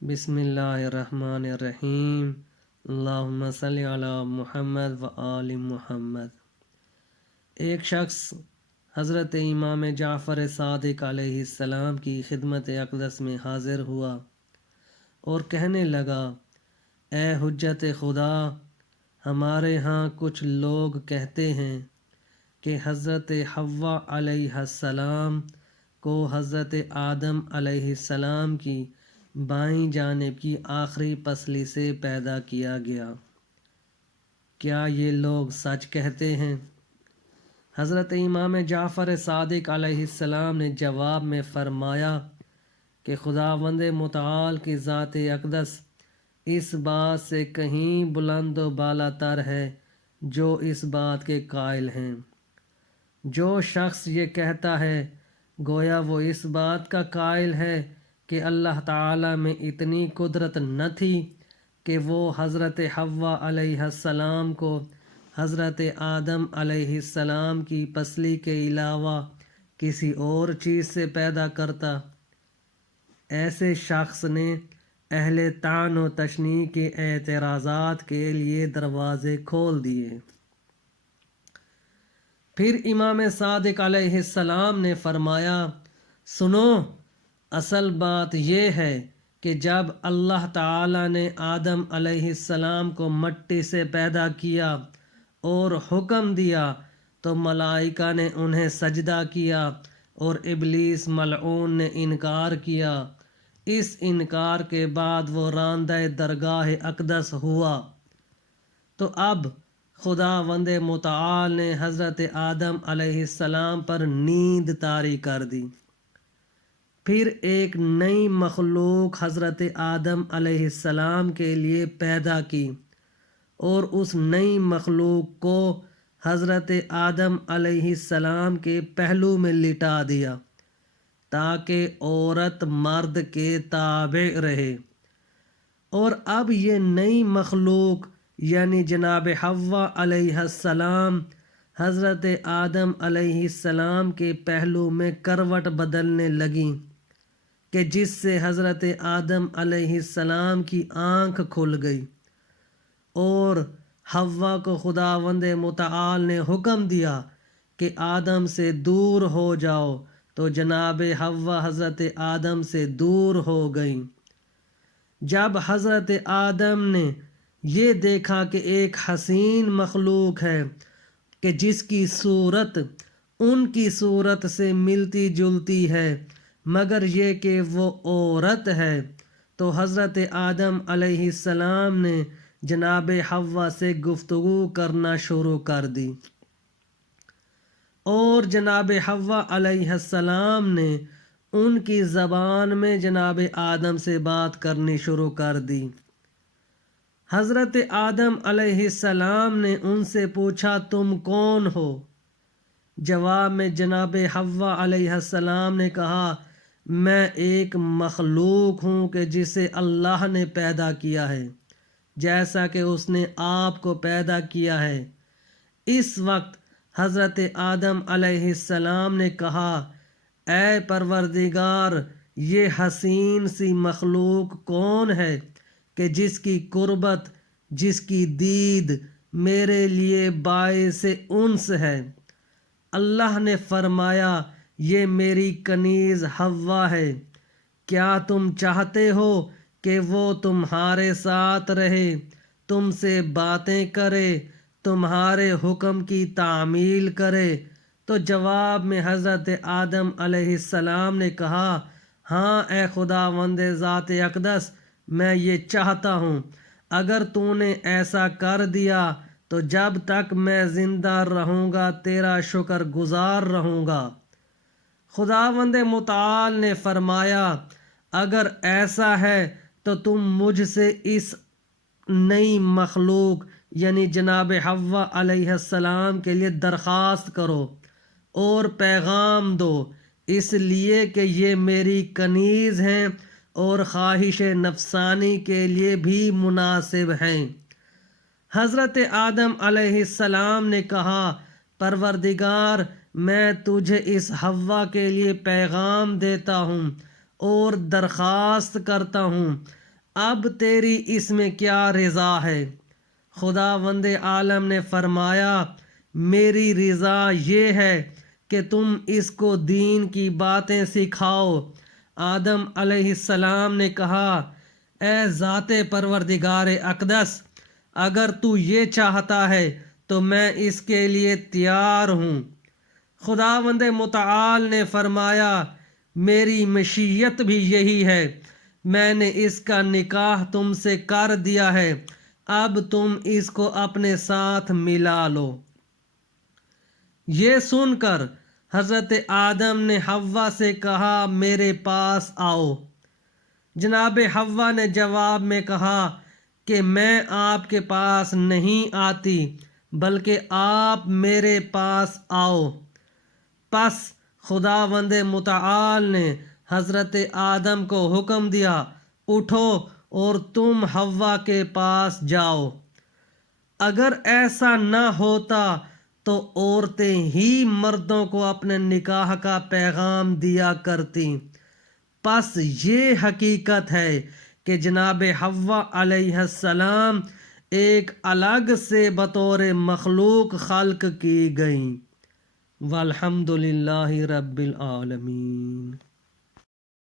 بسم اللہ الرحمن الرحیم۔ اللہم صلی علی محمد و آل محمد۔ ایک شخص حضرت امام جعفر صادق علیہ السلام کی خدمت اقدس میں حاضر ہوا اور کہنے لگا، اے حجت خدا، ہمارے ہاں کچھ لوگ کہتے ہیں کہ حضرت حوا علیہ السلام کو حضرت آدم علیہ السلام کی بائیں جانب کی آخری پسلی سے پیدا کیا گیا، کیا یہ لوگ سچ کہتے ہیں؟ حضرت امام جعفر صادق علیہ السلام نے جواب میں فرمایا کہ خداوند متعال کی ذات اقدس اس بات سے کہیں بلند و بالا تر ہے جو اس بات کے قائل ہیں۔ جو شخص یہ کہتا ہے گویا وہ اس بات کا قائل ہے کہ اللہ تعالیٰ میں اتنی قدرت نہ تھی کہ وہ حضرت حوا علیہ السلام کو حضرت آدم علیہ السلام کی پسلی کے علاوہ کسی اور چیز سے پیدا کرتا، ایسے شخص نے اہل طعن و تشنیع کے اعتراضات کے لیے دروازے کھول دیے۔ پھر امام صادق علیہ السلام نے فرمایا، سنو، اصل بات یہ ہے کہ جب اللہ تعالیٰ نے آدم علیہ السلام کو مٹی سے پیدا کیا اور حکم دیا تو ملائکہ نے انہیں سجدہ کیا اور ابلیس ملعون نے انکار کیا۔ اس انکار کے بعد وہ راندہ درگاہ اقدس ہوا، تو اب خداوند متعال نے حضرت آدم علیہ السلام پر نیند طاری کر دی۔ پھر ایک نئی مخلوق حضرت آدم علیہ السلام کے لیے پیدا کی اور اس نئی مخلوق کو حضرت آدم علیہ السلام کے پہلو میں لٹا دیا تاکہ عورت مرد کے تابع رہے، اور اب یہ نئی مخلوق یعنی جناب حوا علیہ السلام حضرت آدم علیہ السلام کے پہلو میں کروٹ بدلنے لگیں کہ جس سے حضرت آدم علیہ السلام کی آنکھ کھل گئی، اور حوا کو خداوند متعال نے حکم دیا کہ آدم سے دور ہو جاؤ، تو جناب حوا حضرت آدم سے دور ہو گئیں۔ جب حضرت آدم نے یہ دیکھا کہ ایک حسین مخلوق ہے کہ جس کی صورت ان کی صورت سے ملتی جلتی ہے مگر یہ کہ وہ عورت ہے، تو حضرت آدم علیہ السلام نے جناب حوا سے گفتگو کرنا شروع کر دی، اور جناب حوا علیہ السلام نے ان کی زبان میں جناب آدم سے بات کرنی شروع کر دی۔ حضرت آدم علیہ السلام نے ان سے پوچھا، تم کون ہو؟ جواب میں جناب حوا علیہ السلام نے کہا، میں ایک مخلوق ہوں کہ جسے اللہ نے پیدا کیا ہے جیسا کہ اس نے آپ کو پیدا کیا ہے۔ اس وقت حضرت آدم علیہ السلام نے کہا، اے پروردگار، یہ حسین سی مخلوق کون ہے کہ جس کی قربت، جس کی دید میرے لیے باعث انس ہے؟ اللہ نے فرمایا، یہ میری کنیز حوا ہے، کیا تم چاہتے ہو کہ وہ تمہارے ساتھ رہے، تم سے باتیں کرے، تمہارے حکم کی تعمیل کرے؟ تو جواب میں حضرت آدم علیہ السلام نے کہا، ہاں اے خداوند ذات اقدس، میں یہ چاہتا ہوں، اگر تو نے ایسا کر دیا تو جب تک میں زندہ رہوں گا تیرا شکر گزار رہوں گا۔ خداوند متعال نے فرمایا، اگر ایسا ہے تو تم مجھ سے اس نئی مخلوق یعنی جناب حوا علیہ السلام کے لیے درخواست کرو اور پیغام دو، اس لیے کہ یہ میری کنیز ہیں اور خواہش نفسانی کے لیے بھی مناسب ہیں۔ حضرت آدم علیہ السلام نے کہا، پروردگار، میں تجھے اس حوا کے لیے پیغام دیتا ہوں اور درخواست کرتا ہوں، اب تیری اس میں کیا رضا ہے؟ خداوند عالم نے فرمایا میری رضا یہ ہے کہ تم اس کو دین کی باتیں سکھاؤ۔ آدم علیہ السلام نے کہا اے ذات پروردگار اقدس، اگر تو یہ چاہتا ہے تو میں اس کے لیے تیار ہوں۔ خداوند متعال نے فرمایا میری مشیت بھی یہی ہے، میں نے اس کا نکاح تم سے کر دیا ہے، اب تم اس کو اپنے ساتھ ملا لو۔ یہ سن کر حضرت آدم نے حوا سے کہا میرے پاس آؤ۔ جناب حوا نے جواب میں کہا کہ میں آپ کے پاس نہیں آتی بلکہ آپ میرے پاس آؤ۔ پس خداوند متعال نے حضرت آدم کو حکم دیا اٹھو اور تم حوا کے پاس جاؤ۔ اگر ایسا نہ ہوتا تو عورتیں ہی مردوں کو اپنے نکاح کا پیغام دیا کرتیں۔ پس یہ حقیقت ہے کہ جناب حوا علیہ السلام ایک الگ سے بطور مخلوق خلق کی گئیں۔ والحمد للہ رب العالمین۔